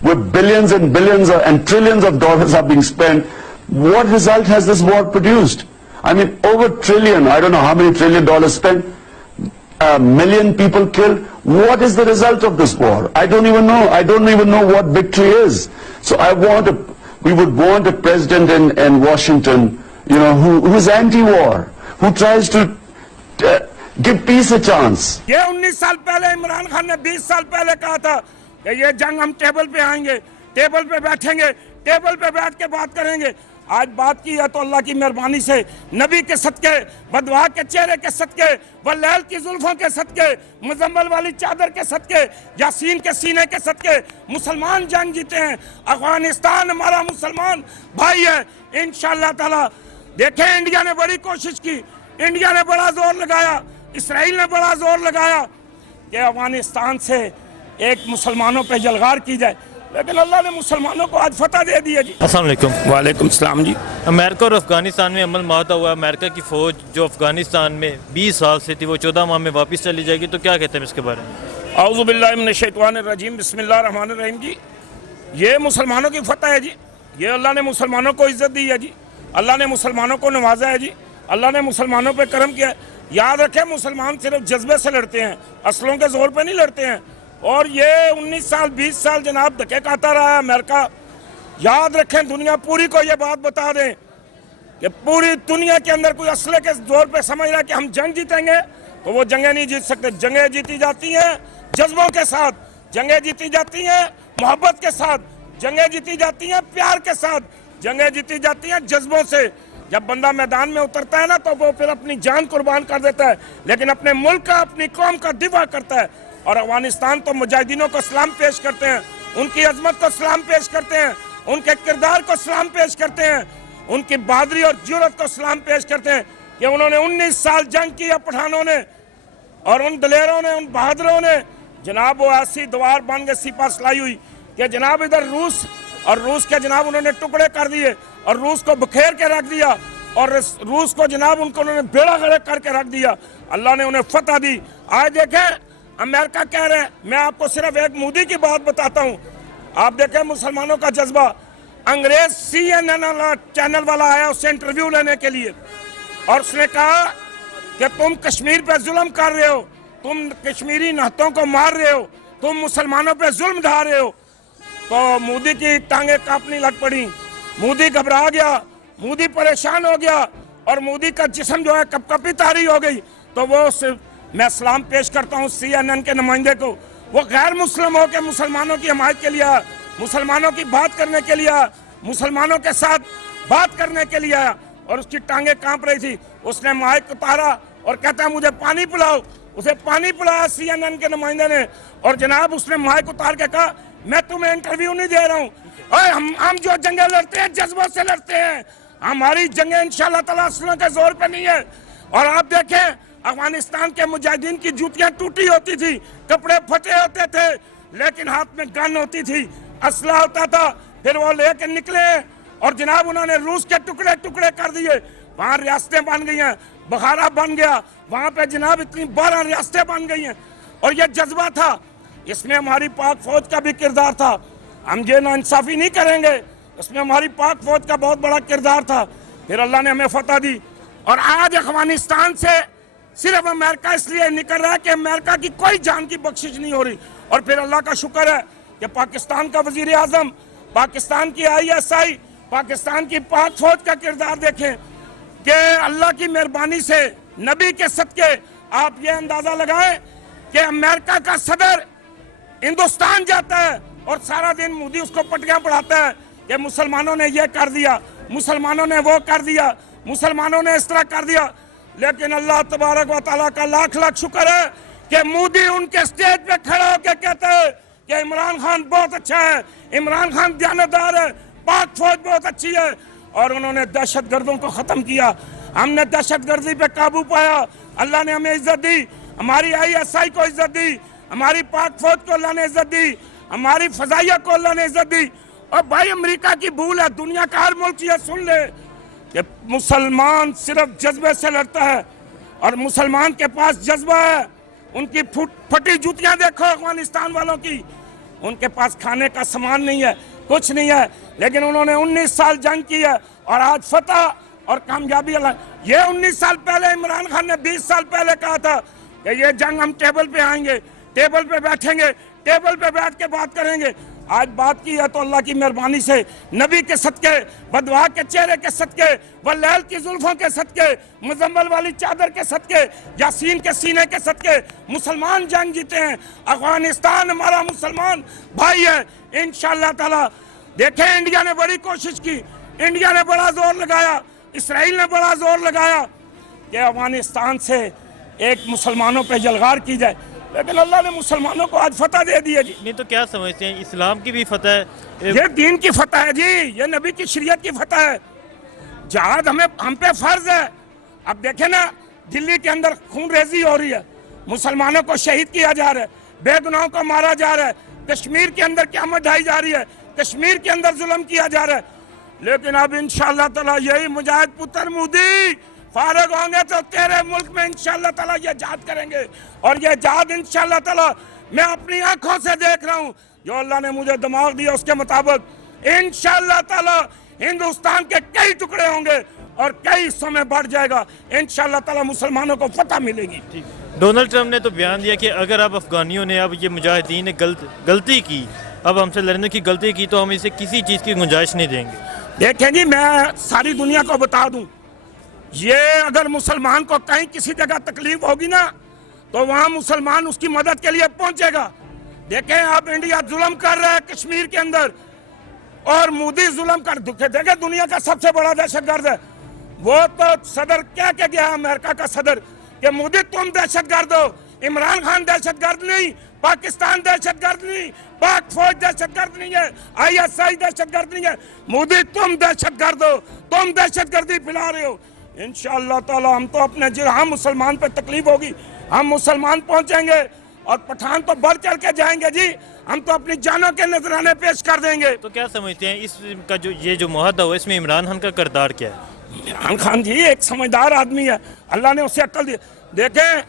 where billions and billions and trillions of dollars are being spent. What result has this war produced? I mean, over trillion, I don't know how many $1 trillion spent, a million people killed. What is the result of this war? I don't even know. I don't even know what victory is. So we would want a president in Washington, you know, who is anti-war, who tries to give peace a chance. ये 19 साल पहले इमरान खान ने 20 साल पहले कहा था कि ये जंग हम टेबल पे आएंगे, टेबल पे बैठेंगे, टेबल पे बैठ के बात करेंगे। आज बात की है तो अल्लाह की मेहरबानी से, नबी के सदके, बदवा के चेहरे के सदके, वल्लैल की जुल्फों के सदके, मुजम्मल वाली चादर के सदके, यासीन के सीने के सदके मुसलमान जंग जीते हैं। अफगानिस्तान हमारा मुसलमान भाई है। इंशाअल्लाह ताला देखें, इंडिया ने बड़ी कोशिश की, इंडिया ने बड़ा जोर लगाया, इसराइल ने बड़ा जोर लगाया कि अफगानिस्तान से एक मुसलमानों पे जलगार की जाए, लेकिन अल्लाह ने मुसलमानों को आज फतह दे दी है जी। अस्सलाम वालेकुम। वालेकुम सलाम जी। अमेरिका और अफगानिस्तान में अमल माहदा हुआ। अमेरिका की फ़ौज जो अफगानिस्तान में 20 साल से थी वो 14 माह में वापस चली जाएगी, तो क्या कहते हैं इसके बारे में? औज़ु बिल्लाहि मिनश शैतानिर रजीम, बिस्मिल्लाहिर रहमानिर रहीम जी। ये मुसलमानों की फतह है जी। ये अल्लाह ने मुसलमानों को इज़्ज़त दी है जी। अल्लाह ने मुसलमानों को नवाजा है जी। अल्लाह ने मुसलमानों पर करम किया। याद रखें, मुसलमान सिर्फ जज्बे से लड़ते हैं, असलों के जोर पर नहीं लड़ते हैं। और ये 19 साल 20 साल जनाब धक्के खाता रहा है अमेरिका। याद रखें, दुनिया पूरी को ये बात बता दें कि पूरी दुनिया के अंदर कोई असले के जोर पे समझ रहा है कि हम जंग जीतेंगे, तो वो जंगें नहीं जीत सकते। जंगें जीती जाती हैं जज्बों के साथ, जंगें जीती जाती हैं मोहब्बत के साथ, जंगें जीती जाती हैं प्यार के साथ, जंगें जीती जाती हैं जज्बों से। जब बंदा मैदान में उतरता है ना, तो वो फिर अपनी जान कुर्बान कर देता है, लेकिन अपने मुल्क का, अपनी कौम का दिफा करता है। और अफगानिस्तान तो मुजाहिदीनों को सलाम पेश करते हैं, उनकी अजमत को सलाम पेश करते हैं, उनके किरदार को सलाम पेश करते हैं, उनकी बहादुरी और जुर्रत को सलाम पेश करते हैं कि उन्होंने 19 साल जंग की पठानों ने, और उन दलेरों ने, उन बहादुरों ने जनाब वो ऐसी दीवार बन के सिपा सलाई हुई कि जनाब इधर रूस, और रूस के जनाब उन्होंने टुकड़े कर दिए और रूस को बखेर के रख दिया, और रूस को जनाब उनको उन्होंने बेड़ा गर्क करके रख दिया। अल्लाह ने उन्हें फतह दी। आज देखें, अमेरिका कह रहे हैं, मैं आपको सिर्फ एक मोदी की बात बताता हूँ। आप देखें मुसलमानों का जज्बा। अंग्रेज CNN चैनल वाला आया उससे इंटरव्यू लेने के लिए, और उसने कहा कि तुम कश्मीर पे जुल्म कर रहे हो, तुम कश्मीरी नहतों को मार रहे हो, तुम मुसलमानों पे जुल्म ढा रहे हो। तो मोदी की टांगे कांपने लग पड़ी, मोदी घबरा गया, मोदी परेशान हो गया, और मोदी का जिस्म जो है कपकपी तारी हो गई। तो वो मैं सलाम पेश करता हूँ CNN के नुमाइंदे को। वो गैर मुस्लिम हो के मुसलमानों की हमायत के लिए, मुसलमानों की बात करने के लिए, मुसलमानों के साथ बात करने के लिए, और उसकी टांगे कांप रही थी। उसने माइक उतारा और कहता है मुझे पानी पिलाओ। उसे पानी पिलाया CNN के नुमाइंदे ने, और जनाब उसने माइक उतार के कहा मैं तुम्हें इंटरव्यू नहीं दे रहा हूँ, हम जो जंगें लड़ते हैं जज्बों से लड़ते हैं। हमारी जंगें इंशाअल्लाह ताला असलों के जोर पे नहीं है। और आप देखें, अफगानिस्तान के मुजाहिदीन की जूतियां टूटी होती थी, कपड़े फटे होते थे, लेकिन हाथ में गन होती थी, असला होता था। फिर वो लेके निकले और जनाब उन्होंने रूस के टुकड़े टुकड़े कर दिए। वहाँ रियासतें बन गई हैं, बखारा बन गया, वहाँ पे जनाब इतनी 12 रियासतें बन गई हैं। और ये जज्बा था, इसमें हमारी पाक फौज का भी किरदार था। हम ये नाइंसाफ़ी नहीं करेंगे, इसमें हमारी पाक फौज का बहुत बड़ा किरदार था। फिर अल्लाह ने हमें फतह दी। और आज अफगानिस्तान से सिर्फ अमेरिका इसलिए निकल रहा है कि अमेरिका की कोई जान की बख्शिश नहीं हो रही। और फिर अल्लाह का शुक्र है कि पाकिस्तान का वजीर आज़म, पाकिस्तान की ISI, पाकिस्तान की पाक फौज का किरदार देखें कि अल्लाह की मेहरबानी से, नबी के सदके आप ये अंदाज़ा लगाएं कि अमेरिका का सदर हिंदुस्तान जाता है और सारा दिन मोदी उसको पटकियां पढ़ाता है कि मुसलमानों ने ये कर दिया, मुसलमानों ने वो कर दिया, मुसलमानों ने इस तरह कर दिया। लेकिन अल्लाह तबारक व तआला का लाख लाख शुक्र है कि मोदी उनके स्टेज पे खड़ा होकर कहते हैं कि इमरान खान बहुत अच्छा है, इमरान खान दयानतदार है, पाक फौज बहुत अच्छी है। और उन्होंने दहशतगर्दों को ख़त्म किया, हमने दहशतगर्दी पे काबू पाया। अल्लाह ने हमें इज्जत दी, हमारी ISI को इज्जत दी, हमारी पाक फौज को अल्लाह ने इज्जत दी, हमारी फजाइया को अल्लाह ने इज्जत दी। और भाई अमेरिका की भूल है, दुनिया का हर मुल्क ये सुन ले कि मुसलमान सिर्फ जज्बे से लड़ता है, और मुसलमान के पास जज्बा है। उनकी फटी जूतियां देखो अफगानिस्तान वालों की, उनके पास खाने का सामान नहीं है, कुछ नहीं है, लेकिन उन्होंने 19 साल जंग की है और आज फतह और कामयाबी अल्लाह। ये 19 साल पहले इमरान खान ने 20 साल पहले कहा था कि ये जंग हम टेबल पे आएंगे, टेबल पे बैठेंगे, टेबल पे बैठ के बात करेंगे। आज बात की है तो अल्लाह की मेहरबानी से, नबी के सदके, बदवा के चेहरे के सदके, वल्लैल की जुल्फों के सदके, मुजम्मल वाली चादर के सदके, यासीन के सीने के सदके मुसलमान जंग जीते हैं। अफगानिस्तान हमारा मुसलमान भाई है इंशाअल्लाह ताला। देखें, इंडिया ने बड़ी कोशिश की, इंडिया ने बड़ा जोर लगाया, इसराइल ने बड़ा जोर लगाया कि अफगानिस्तान से एक मुसलमानों पर जलगार की जाए, लेकिन अल्लाह ने मुसलमानों को आज फतह दे दी है जी। नहीं तो क्या समझते हैं, इस्लाम की भी फतह है? ये दीन की फतह है जी, ये नबी की शरीयत की फतह है। जहाद हम पे फर्ज है। अब देखें ना, दिल्ली के अंदर खून रेजी हो रही है, मुसलमानों को शहीद किया जा रहा है, बेगुनाहों को मारा जा रहा है, कश्मीर के अंदर क़यामत ढाई जा रही है, कश्मीर के अंदर जुल्म किया जा रहा है। लेकिन अब इंशाअल्लाह ताला यही मुजाहिद पुत्र मोदी फारग होंगे तो तेरे मुल्क में इंशाअल्लाह ताला ये जहाद करेंगे। और ये जहाद इंशाअल्लाह ताला मैं अपनी आंखों से देख रहा हूँ। जो अल्लाह ने मुझे दिमाग दिया उसके मुताबिक इंशाअल्लाह ताला हिंदुस्तान के कई टुकड़े होंगे और कई हिस्सों में बढ़ जाएगा। इंशाअल्लाह ताला मुसलमानों को फतह मिलेगी। डोनाल्ड ट्रंप ने तो बयान दिया कि अगर अब अफगानियों ने, अब ये मुजाहिदीन ने गलती की, अब हमसे लड़ने की गलती की, तो हम इसे किसी चीज़ की गुंजाइश नहीं देंगे। देखें जी, मैं सारी दुनिया को बता दूं, ये अगर मुसलमान को कहीं किसी जगह तकलीफ होगी ना तो वहां मुसलमान उसकी मदद के लिए पहुंचेगा। देखें, अब इंडिया जुल्म कर रहा है कश्मीर के अंदर और मोदी जुल्म कर, देखें दुनिया का सबसे बड़ा दहशतगर्द है वो। तो सदर क्या कह गया अमेरिका का सदर कि मोदी तुम दहशतगर्द हो, इमरान खान दहशतगर्द नहीं, पाकिस्तान दहशतगर्द नहीं, पाक फौज दहशतगर्द नहीं है, ISI दहशतगर्द नहीं है, मोदी तुम दहशतगर्द हो, तुम दहशतगर्दी फैला रहे हो। इंशाअल्लाह ताला हम तो अपने जहाँ मुसलमान पे तकलीफ होगी हम मुसलमान पहुंचेंगे और पठान तो बढ़ चढ़ के जाएंगे जी, हम तो अपनी जानों के नजराने पेश कर देंगे। तो क्या समझते हैं इसका जो मुआहदा हुआ, इसमें इमरान खान का किरदार क्या है? इमरान खान जी एक समझदार आदमी है, अल्लाह ने उसे अक्ल दी। देखें,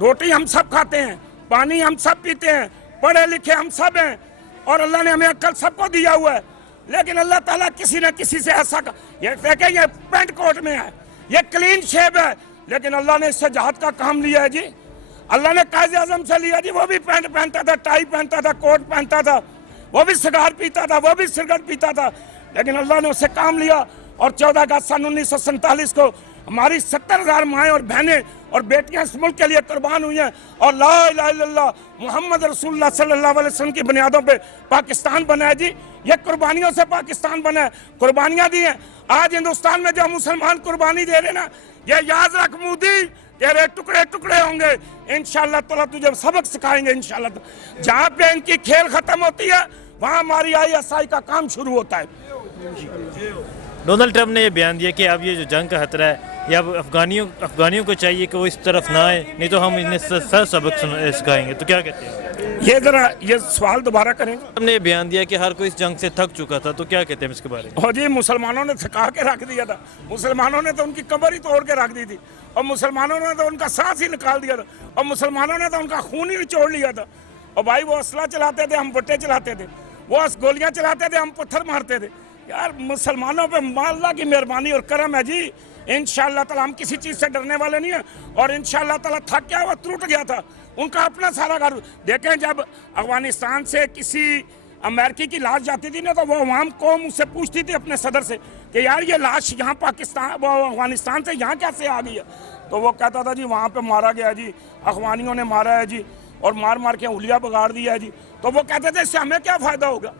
रोटी हम सब खाते हैं, पानी हम सब पीते हैं, पढ़े लिखे हम सब हैं और अल्लाह ने हमें अक्ल सबको दिया हुआ है। लेकिन अल्लाह ताला किसी न किसी से ऐसा ये देखें, ये पेंट कोट में है, ये क्लीन शेव है, लेकिन अल्लाह ने इससे जहाद का काम लिया है जी। अल्लाह ने कायदे आजम से लिया जी, वो भी पैंट पहनता था, टाई पहनता था, कोट पहनता था, वो भी सिगार पीता था, वो भी सिगरेट पीता था, लेकिन अल्लाह ने उससे काम लिया। और 14 अगस्त सन 1947 को हमारी 70,000 माएँ और बहनें और बेटियां इस मुल्क के लिए कुर्बान हुई हैं और ला इलाहा इल्लल्लाह मोहम्मद रसूलुल्लाह सल्लल्लाहु अलैहि वसल्लम की बुनियादों पे पाकिस्तान बना है जी। ये कुर्बानियों से पाकिस्तान बना है, कुर्बानियां दी हैं। आज हिंदुस्तान में जो मुसलमान कुर्बानी दे रहे ना, ये याद रख मोदी, तेरे टुकड़े टुकड़े होंगे इंशाअल्लाह ताला, तुझे सबक सिखाएंगे इंशाअल्लाह। जहाँ पे इनकी खेल खत्म होती है वहाँ हमारी ISI का काम शुरू होता है। डोनाल्ड ट्रंप ने ये बयान दिया कि अब ये जो जंग का खतरा है, या अफगानियों को चाहिए कि वो इस तरफ ना आए, नहीं तो हम इन्हें सबक सिखाएंगे। तो क्या कहते हैं? ये जरा ये सवाल दोबारा करेंगे। हमने ये बयान दिया कि हर कोई इस जंग से थक चुका था, तो क्या कहते हैं इसके बारे में? और जी मुसलमानों ने थका के रख दिया था, मुसलमानों ने तो उनकी कमर ही तोड़ के रख दी थी और मुसलमानों ने तो उनका सांस ही निकाल दिया था और मुसलमानों ने तो उनका खून ही निचोड़ लिया था। और भाई वो असला चलाते थे, हम बट्टे चलाते थे, वो गोलियां चलाते थे, हम पत्थर मारते थे। यार मुसलमानों पे अल्लाह की मेहरबानी और करम है जी। इंशाअल्लाह ताला हम किसी चीज़ से डरने वाले नहीं हैं और इंशाअल्लाह ताला थक गया, वो टूट गया था उनका अपना सारा घर। देखें, जब अफगानिस्तान से किसी अमेरिकी की लाश जाती थी ना तो वो अवाम कौम उससे पूछती थी अपने सदर से कि यार ये लाश यहाँ पाकिस्तान वो अफगानिस्तान से यहाँ कैसे आ गई है, तो वो कहता था जी वहाँ पे मारा गया जी, अफगानियों ने मारा है जी और मार मार के उंगलियाँ बिगाड़ दिया है जी। तो वो कहते थे इससे हमें क्या फ़ायदा होगा,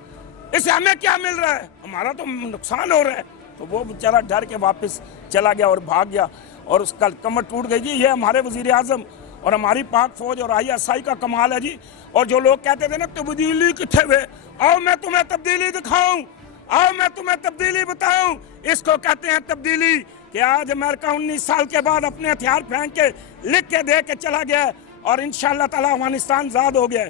इससे हमें क्या मिल रहा है, हमारा तो नुकसान हो रहा है। तो वो बेचारा डर के वापस चला गया और भाग गया और उसका कमर टूट गई जी। ये हमारे वज़ीर आज़म और हमारी पाक फौज और ISI का कमाल है जी। और जो लोग कहते थे ना तब्दीली किथे हुए, आओ मैं तुम्हें तब्दीली दिखाऊं, आओ मैं तुम्हें तब्दीली बताऊं, इसको कहते हैं तब्दीली। कि आज अमेरिका 19 साल के बाद अपने हथियार फेंक के लिख के दे के चला गया और इंशाअल्लाह ताला अफगानिस्तान आज़ाद हो गया।